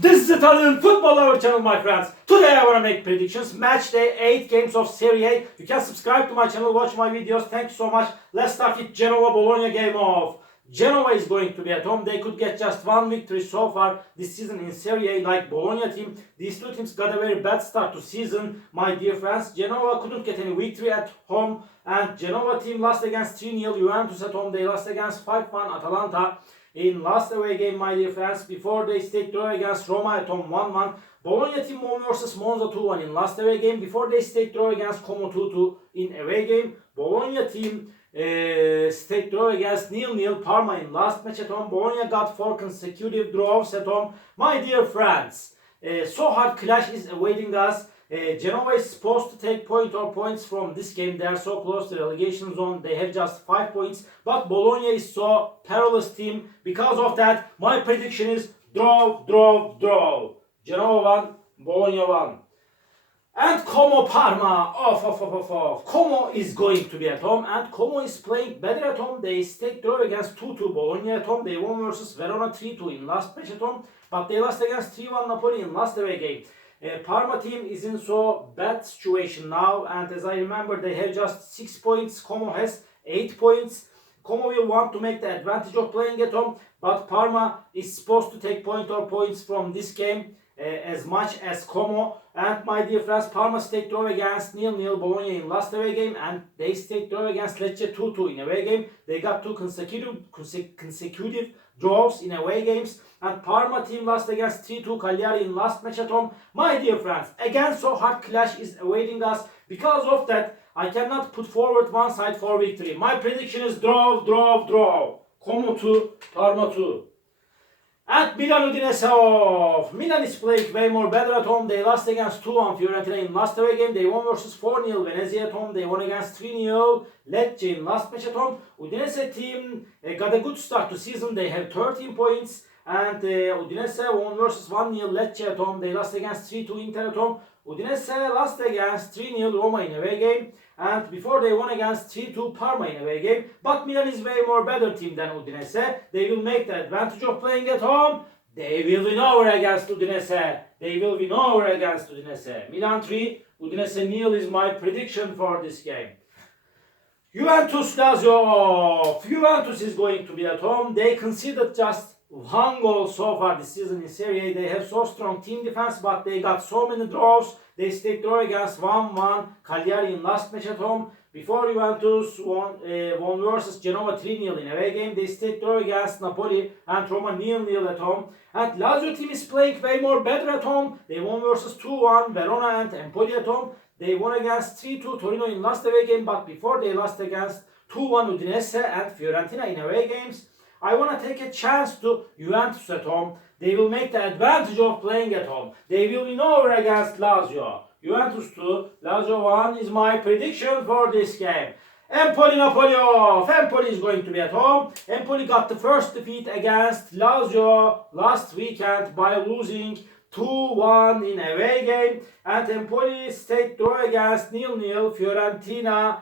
This is Italian football our channel, my friends. Today I want to make predictions. Match day 8 games of Serie. You can subscribe to my channel, watch my videos. Thank you so much. Let's start with Genoa-Bologna game of. Genoa is going to be at home. They could get just one victory so far this season in Serie. Like Bologna team, these two teams got a very bad start to season, my dear friends. Genoa couldn't get any victory at home, and Genoa team lost against 3-0. Juventus at home, they lost against 5-1 Atalanta. In last away game, my dear friends, before they stayed draw against Roma at home 1-1. Bologna team won versus Monza 2-1 in last away game. Before they stayed draw against Como 2-2 in away game. Bologna team stayed draw against 0-0 Parma in last match at home. Bologna got 4 consecutive draws at home. My dear friends, so hard clash is awaiting us. Genoa is supposed to take points from this game. They are so close to the relegation zone. They have just 5 points. But Bologna is so perilous team. Because of that, my prediction is draw. Genoa 1, Bologna 1. And Como Parma. Como is going to be at home. And Como is playing better at home. They stayed draw against 2-2 Bologna at home. They won versus Verona 3-2 in last match at home. But they lost against 3-1 Napoli in last away game. Parma team is in so bad situation now, and as I remember, they have just 6 points. Como has 8 points. Como will want to make the advantage of playing at home, but Parma is supposed to take points from this game as much as Como. And my dear friends, Parma stayed draw against 0-0 Bologna in last away game, and they stayed draw against Lecce 2-2 in away game. They got 2 consecutive draws in away games, and Parma team lost against 3-2 Cagliari in last match at home. My dear friends, again so hard clash is awaiting us. Because of that, I cannot put forward one side for victory. My prediction is draw. Como 2, Parma 2. At Milan Udinese off. Milan is playing way more better at home. They lost against 2-1 Fiorentina in last away game. They won versus 4-0 Venezia at home. They won against 3-0 Lecce in last match at home. Udinese team got a good start to season. They have 13 points. And Udinese won versus 1-0 Lecce at home. They lost against 3-2 Inter at home. Udinese lost against 3-0 Roma in away game. And before they won against 3-2 Parma in away game. But Milan is way more better team than Udinese. They will make the advantage of playing at home. They will win over against Udinese. Milan 3, Udinese 0 is my prediction for this game. Juventus Lazio. Juventus is going to be at home. They conceded just 1 goal so far this season in Serie. They have so strong team defense, but they got so many draws. They stayed draw against 1-1 Cagliari in last match at home. Before Juventus won versus Genoa 3-0 in away game. They stayed draw against Napoli and Roma 0-0 at home. And Lazio team is playing way more better at home. They won versus 2-1 Verona and Empoli at home. They won against 3-2 Torino in last away game, but before they lost against 2-1 Udinese and Fiorentina in away games. I want to take a chance to Juventus at home. They will make the advantage of playing at home. They will win over against Lazio. Juventus 2, Lazio 1 is my prediction for this game. Empoli-Napoli off. Empoli is going to be at home. Empoli got the first defeat against Lazio last weekend by losing 2-1 in away game. And Empoli stayed draw against 0-0 Fiorentina,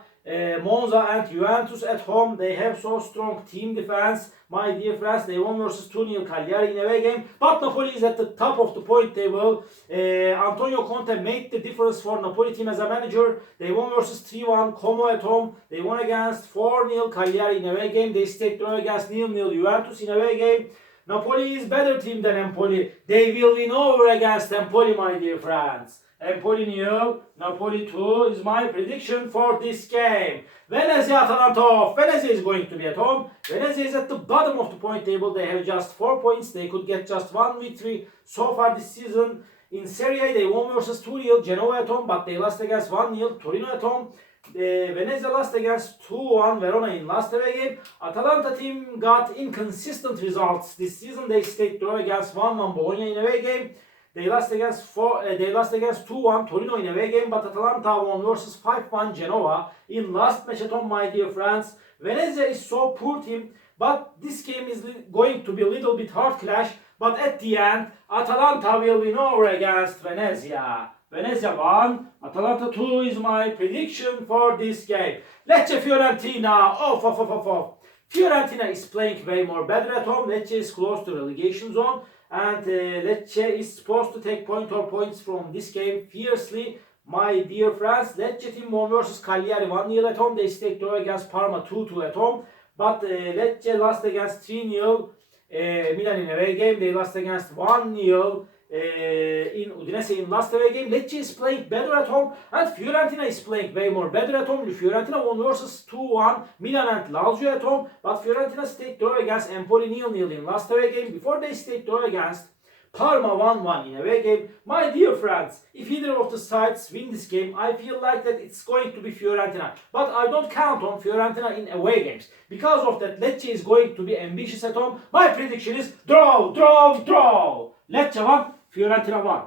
Monza and Juventus at home. They have so strong team defense, my dear friends. They won versus 2-0 Cagliari in away game. But Napoli is at the top of the point table. Antonio Conte made the difference for Napoli team as a manager. They won versus 3-1 Como at home. They won against 4-0 Cagliari in away game. They stayed draw against 0-0 Juventus in away game. Napoli is better team than Empoli. They will win over against Empoli, my dear friends. Empoli 0, Napoli 2 is my prediction for this game. Venezia-Atalanta off. Venezia is going to be at home. Venezia is at the bottom of the point table. They have just 4 points. They could get just 1 victory so far this season. In Serie, they won versus 2-0 Genoa at home, but they lost against 1-0 Torino at home. Venezia lost against 2-1 Verona in last away game. Atalanta team got inconsistent results this season. They stayed draw against 1-1 Bologna in away game. They lost against 2-1 Torino in away game, but Atalanta won versus 5-1 Genoa in last match at home, my dear friends. Venezia is so poor team, but this game is going to be a little bit hard clash. But at the end, Atalanta will win over against Venezia. Venezia 1, Atalanta 2 is my prediction for this game. Lecce Fiorentina off. Fiorentina is playing way more better at home. Lecce is close to relegation zone. And Lecce is supposed to take point or points from this game fiercely. My dear friends, Lecce team won versus Cagliari 1-0 at home. They stayed draw against Parma 2-2 at home. But Lecce lost against 3-0 Milan in away game. They lost against 1-0 in Udinese in last away game. Lecce is playing better at home and Fiorentina is playing way more better at home. Fiorentina won versus 2-1 Milan and Lazio at home. But Fiorentina stayed draw against Empoli 0-0 in last away game. Before they stayed draw against Parma 1-1 in away game. My dear friends, if either of the sides win this game, I feel like that it's going to be Fiorentina. But I don't count on Fiorentina in away games. Because of that, Lecce is going to be ambitious at home. My prediction is draw, draw, draw. Lecce 1, Fiorentina 1.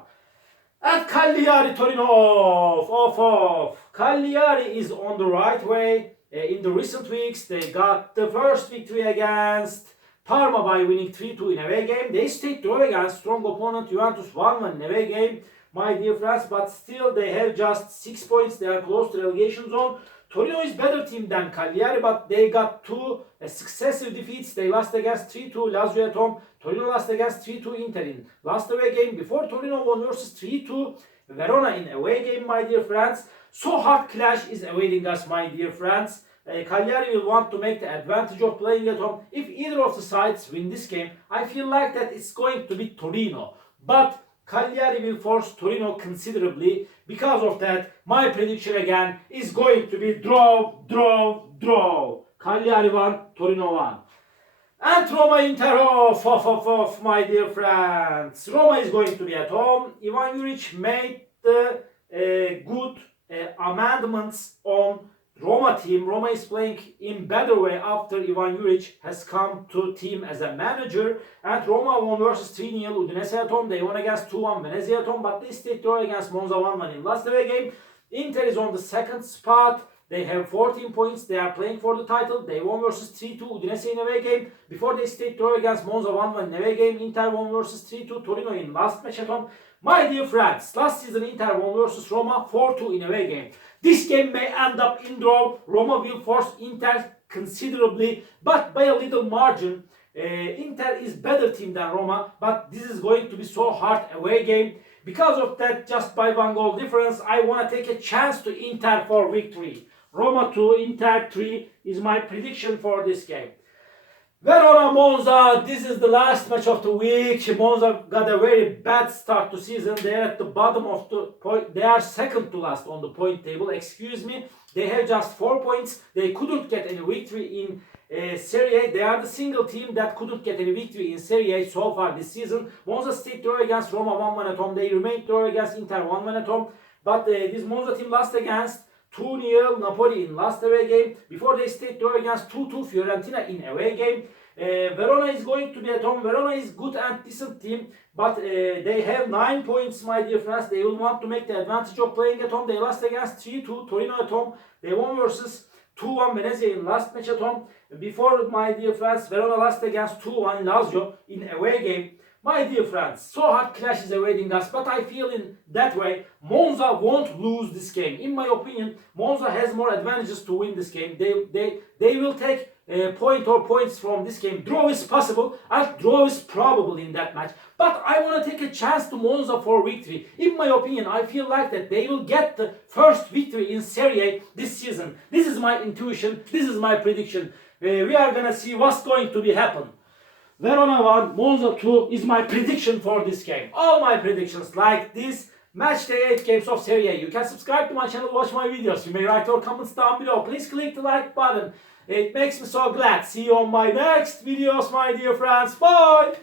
And Cagliari Torino off. Cagliari is on the right way. In the recent weeks, they got the first victory against Parma by winning 3-2 in away game. They stayed draw against strong opponent Juventus 1-1 in away game, my dear friends, but still they have just 6 points. They are close to relegation zone. Torino is better team than Cagliari, but they got 2 successive defeats. They lost against 3-2 Lazio at home. Torino lost against 3-2 Inter in last away game. Before Torino won versus 3-2 Verona in away game, my dear friends. So hard clash is awaiting us, my dear friends. Cagliari will want to make the advantage of playing at home. If either of the sides win this game, I feel like that it's going to be Torino. But Cagliari will force Torino considerably. Because of that, my prediction again is going to be draw, draw, draw. Cagliari 1, Torino 1. And Roma Inter off, my dear friends. Roma is going to be at home. Ivan Juric made the good amendments on Roma team. Roma is playing in better way after Ivan Juric has come to team as a manager. And Roma won versus 3-0 Udinese at home. They won against 2-1 Venezia at home, but they stayed draw against Monza 1-1 in last away game. Inter is on the second spot. They have 14 points. They are playing for the title. They won versus 3-2 Udinese in away game. Before they stayed draw against Monza 1-1 in away game. Inter won versus 3-2 Torino in last match at home. My dear friends, last season Inter won versus Roma 4-2 in away game. This game may end up in draw. Roma will force Inter considerably, but by a little margin. Inter is better team than Roma, but this is going to be so hard away game. Because of that, just by 1 goal difference, I want to take a chance to Inter for victory. Roma 2, Inter 3 is my prediction for this game. Verona Monza, this is the last match of the week. Monza got a very bad start to season. They are at the bottom of the point. They are second to last on the point table. Excuse me. They have just 4 points. They couldn't get any victory in Serie. They are the single team that couldn't get any victory in Serie so far this season. Monza stayed draw against Roma 1-1 at home. They remained draw against Inter 1-1 at home. But this Monza team lost against 2-0 Napoli in last away game. Before they stayed draw against 2-2 Fiorentina in away game. Verona is going to be at home. Verona is good and decent team, but they have 9 points, my dear friends. They will want to make the advantage of playing at home. They lost against 3-2 Torino at home. They won versus 2-1 Venezia in last match at home. Before, my dear friends, Verona lost against 2-1 Lazio in away game. My dear friends, so hard clash is awaiting us, but I feel in that way Monza won't lose this game. In my opinion, Monza has more advantages to win this game. They will take point or points from this game. Draw is possible and draw is probable in that match. But I want to take a chance to Monza for victory. In my opinion, I feel like that they will get the first victory in Serie this season. This is my intuition. This is my prediction. We are going to see what's going to be happen. Verona 1, Monza 2 is my prediction for this game. All my predictions like this. Match day 8 games of Serie. You can subscribe to my channel, watch my videos. You may write your comments down below. Please click the like button. It makes me so glad. See you on my next videos, my dear friends. Bye!